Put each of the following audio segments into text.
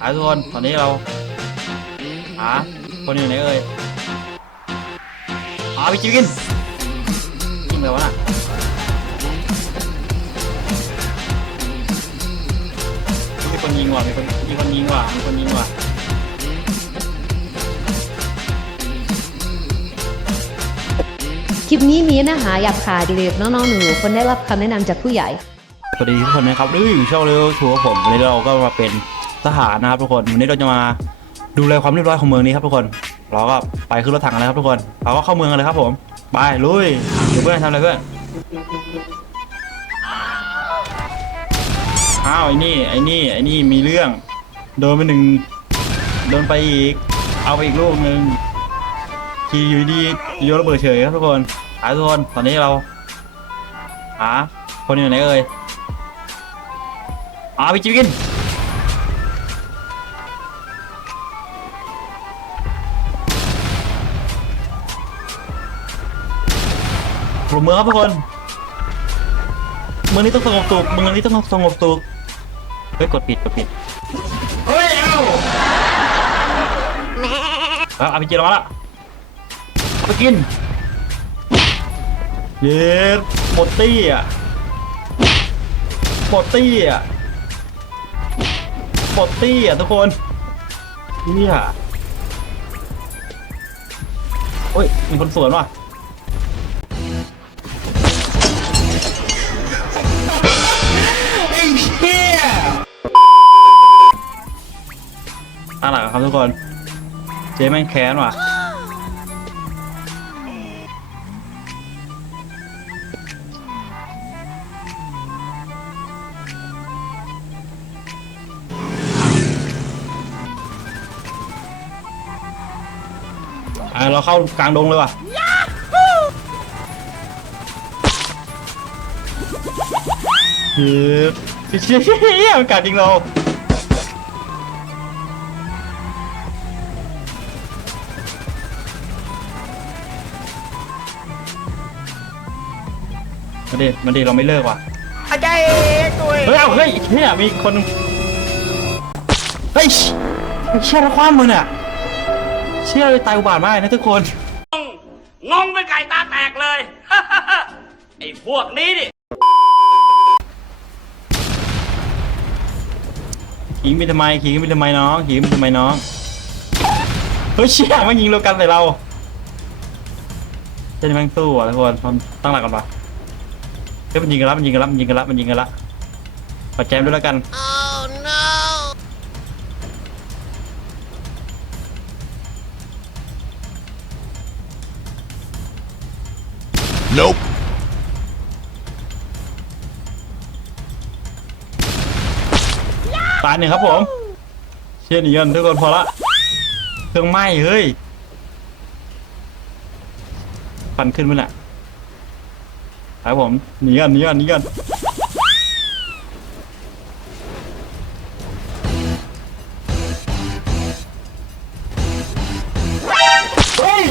หาทุกคนตอนนี้เราหาคนอยู่ไหนเอ่ยหาพี่จิวกินยิงเลยวะน่ะมีคนยิงว่ะมีคนมีคนยิงว่ะมีคนยิงว่ะคลิปนี้มีเนื้อหาหยาบคายเด็กๆน้องๆหนูๆควรได้รับคำแนะนำจากผู้ใหญ่ สวัสดีทุกคนนะครับนี่อยู่ช่องเร็วทัวร์ผมวันนี้เราก็มาเป็น ทหารนะครับทุกคนวันนี้เราจะมาดูแลความเรียบร้อยของเมืองนี้ครับทุกคน เราก็ไปขึ้นรถถังกันเลยครับทุกคนเราก็เข้าเมืองกันเลยครับผมไปลุยเดี๋ยวเพื่อนทำอะไรเพื่อนอ้าวไอ้นี่ไอ้นี่ไอ้นี่มีเรื่อง โดนไปหนึ่งโดนไปอีก เอาไปอีกลูกหนึ่งขี่อยู่ดีโยนระเบิดเฉยครับทุกคนหาทุกคนตอนนี้เราหาคนอยู่ไหนเอ่ยอาพี่จิวกิน ปรบมือครับทุกคน เมืองนี้ต้องสงบสุขเมืองนี้ต้องสงบสุขเฮ้ยกดปิดกดปิดเฮ้ยเอ้าแล้วอาพี่จิวมาละเอาไปกิน เย็ดหมดตี้อะหมดตี้อะหมดตี้อะทุกคนเนี่ยโอ้ยมีคนสวนว่ะ ตั้งหลักครับทุกคน เจ๊แม่งแค้นว่ะ อะเราเข้ากลางดงเลยว่ะเฮ้ยเชี่ยเชี่ยเชี่ยมันกัดจริงเรา ดิมาดิเราไม่เลิกว่ะอาจารย์เอกด้วยเฮ้ยเอาเฮ้ยเนี่ยมีคนหนึ่งเฮ้ยเชี่ยแล้วความมึงเนี่ยเชี่ยเลยตายอุบาทมากนะทุกคนงงเป็นไก่ตาแตกเลยไอ้พวกนี้ดิขิงไปทำไมขิงไปทำไมน้องขิงไปทำไมน้องเฮ้ยเชี่ยมันยิงเรากันใส่เราเจะแม่งสู้อะทุกคนทำตั้งหลักกันปะ เฮ้ยมันยิงกันแล้วมันยิงกันแล้วมันยิงกันแล้วมันยิงกันแล้วปัดแจมด้วยแล้วกัน Nope. ตายหนึ่งครับผม เชี่ยหนีกันทุกคนพอละเครื่องไหม้เฮ้ยฟันขึ้นมั้ยน่ะ ครับผมหนีกันหนีกันหนีกันเฮ้ย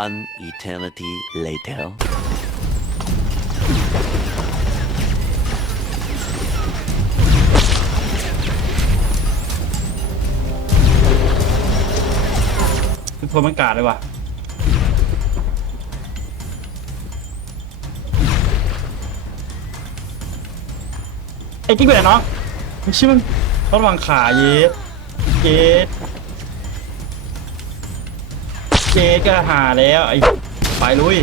One eternity later. ทุกคนมันกาดเลยว่ะ ไอ้กิ๊กไปไหนน้องม่ใช่มันเขาระวังขาเย็ดเย็ดเย็ดก็หาแล้วไอ้ไปลุย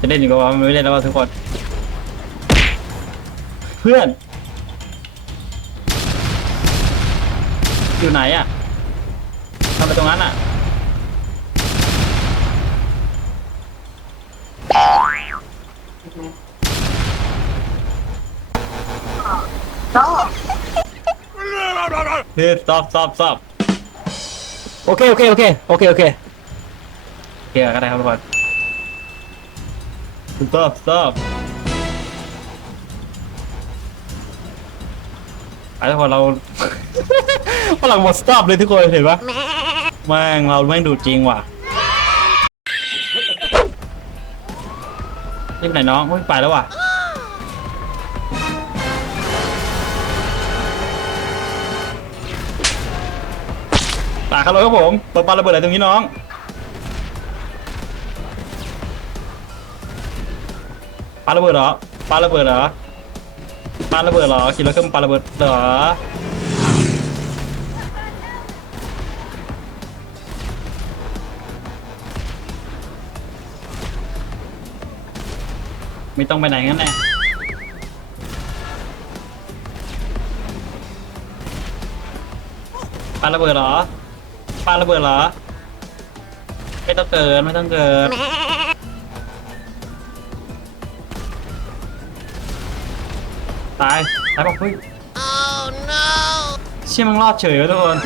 จะเล่นอีกว่าไม่เล่นแล้วว่ะทุกคน เพื่อน อยู่ไหนอะทำไปตรงนั้นอะ เฮ้ย stop stop stop โอเค โอเค โอเค โอเค โอเค โอเคก็ได้ครับทุกคน stop stop ไอ้ทุกคนเรา ฝรั่งหมดสต็อปเลยทุกคนเห็นปะแม่งเราแม่งดูจริงว่ะรีบไหนน้องไม่ไปแล้วว่ะารถครับผมเปิดปาระเบิดอะไรตรงนี้น้องปาระเบิดเหรอปาระเบิดเหรอปาระเบิดเหรอขี่รถเครื่องปาระเบิดเหรอไม่ต้องไปไหนงั้นแน่ปาระเบิดเหรอ ปาระเบิดเหรอ ไม่ต้องเกินไม่ต้องเกินตายตายบอกเฮ้ย oh no เชี่ยมึงรอดเฉยวะทุกคน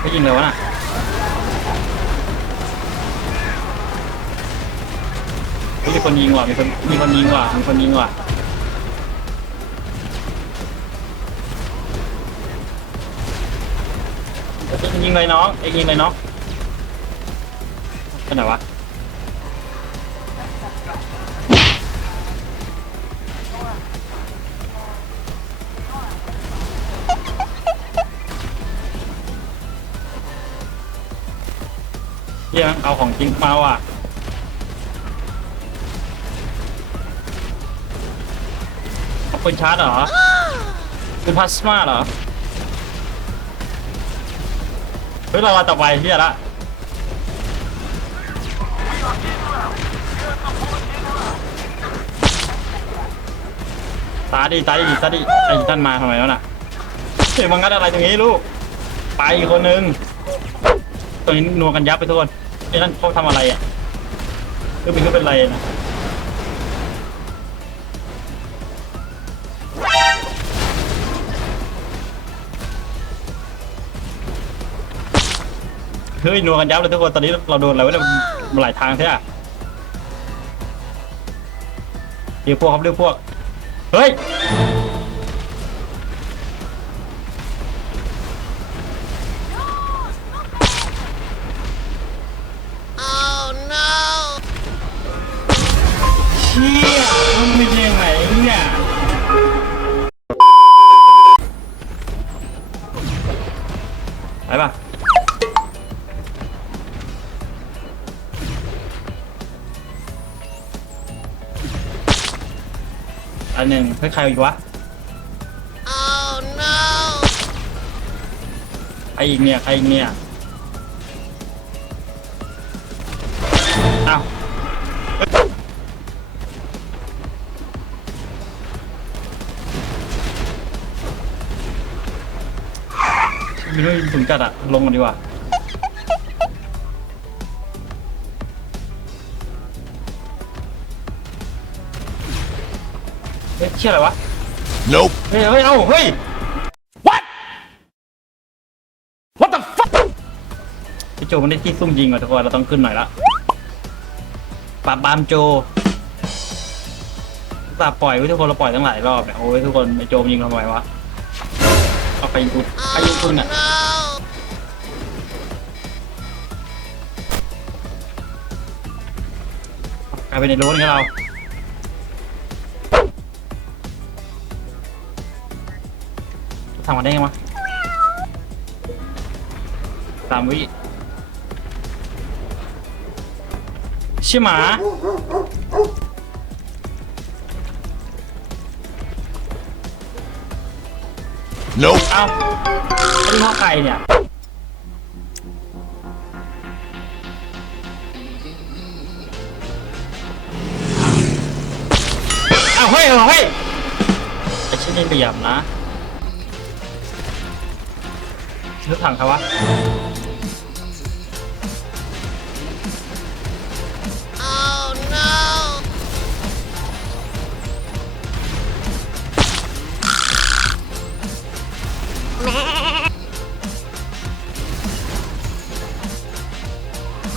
ไม่ยิงเลยวะน่ะเฮ้ยมีคนยิงว่ะมีคนมีคนยิงว่ะมีคนยิงว่ะ ยิงเลยน้องเอ็งยิงเลยน้องเป็นไหนวะเฮียเอาของจริงมาว่ะเอาปืนชาร์จเหรอปืนพลาสมาเหรอ เฮ้ยเรามาต่อไปเฮียละตาดิตาดิตาดิไอ้ท่านมาทำไมวะน่ะเฮ้ยมังงัดอะไรตรงนี้ลูก ไปอีกคนนึงตรงนี้นัวกันยับไปทุกคนไอ้นั่นเขาทำอะไรอะคือเป็นก็เป็นไรนะ เฮ้ยนัวกันยับเลยทุกคนตอนนี้เราโดนอะไรวะเนี่ยมันหลายทางใช่ไหมเรียกพวกครับเรียกพวก เฮ้ยเชี่ อันหนึ่งเฮ้ยใครอีกวะ oh no ใครอีกเนี่ยใครอีกเนี่ยอ้าวมีเรื่องถึงจัดอะลงกันดีกว่า เฮ้ยเชี่ยอะไรวะ Nope. เฮ้ยเฮ้ยเอ้าเฮ้ย What What the fuck พี่โจมันได้ที่ซุ่มยิงว่ะทุกคนเราต้องขึ้นหน่อยละปราบปรามโจตาห์ปล่อยไว้ทุกคนเราปล่อยตั้งหลายรอบเนี่ยโอ้ยทุกคนไอโจมยิงทำไมวะเอาไปยิงกูไปยิงคุณอะกลายเป็นในโรถนี่เรา ทำมาได้ไงวะสามวิเชี่ยหมา Nope. เอ้าเป็นพ่อใครเนี่ย เอ้าเฮ้ยเฮ้ยไอ้ชิ้นนี้เหลี่ยมนะ รถถังครับวะ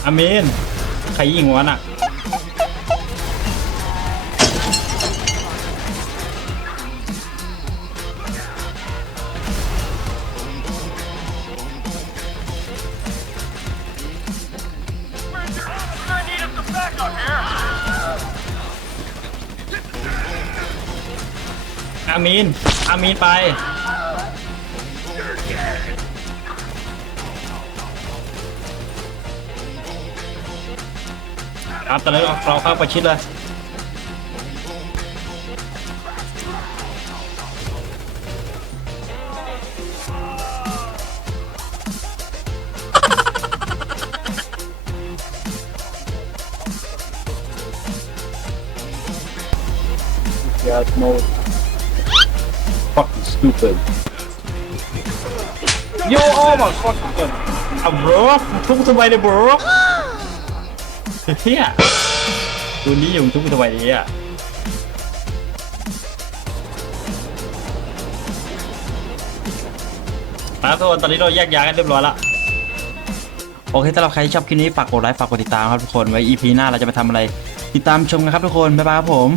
อามีนใครยิงวะน่ะ มีนอามีนไป ครับตอนนี้เราเราเข้าประชิดเลย Yeah, no. Stupid. Yo, oh my fucking god. อะ bro ทุบทำไมเนี่ย bro เฮียดูนี่อยู่ทุบทำไมเนี่ยครับทุกคนตอนนี้เราแยกย้ายกันเรียบร้อยละโอเคสำหรับใครที่ชอบคลิปนี้ฝากกดไลค์ฝากกดติดตามครับทุกคนไว้ EP หน้าเราจะไปทำอะไร ติดตามชมกันครับทุกคน บ๊ายบายครับผม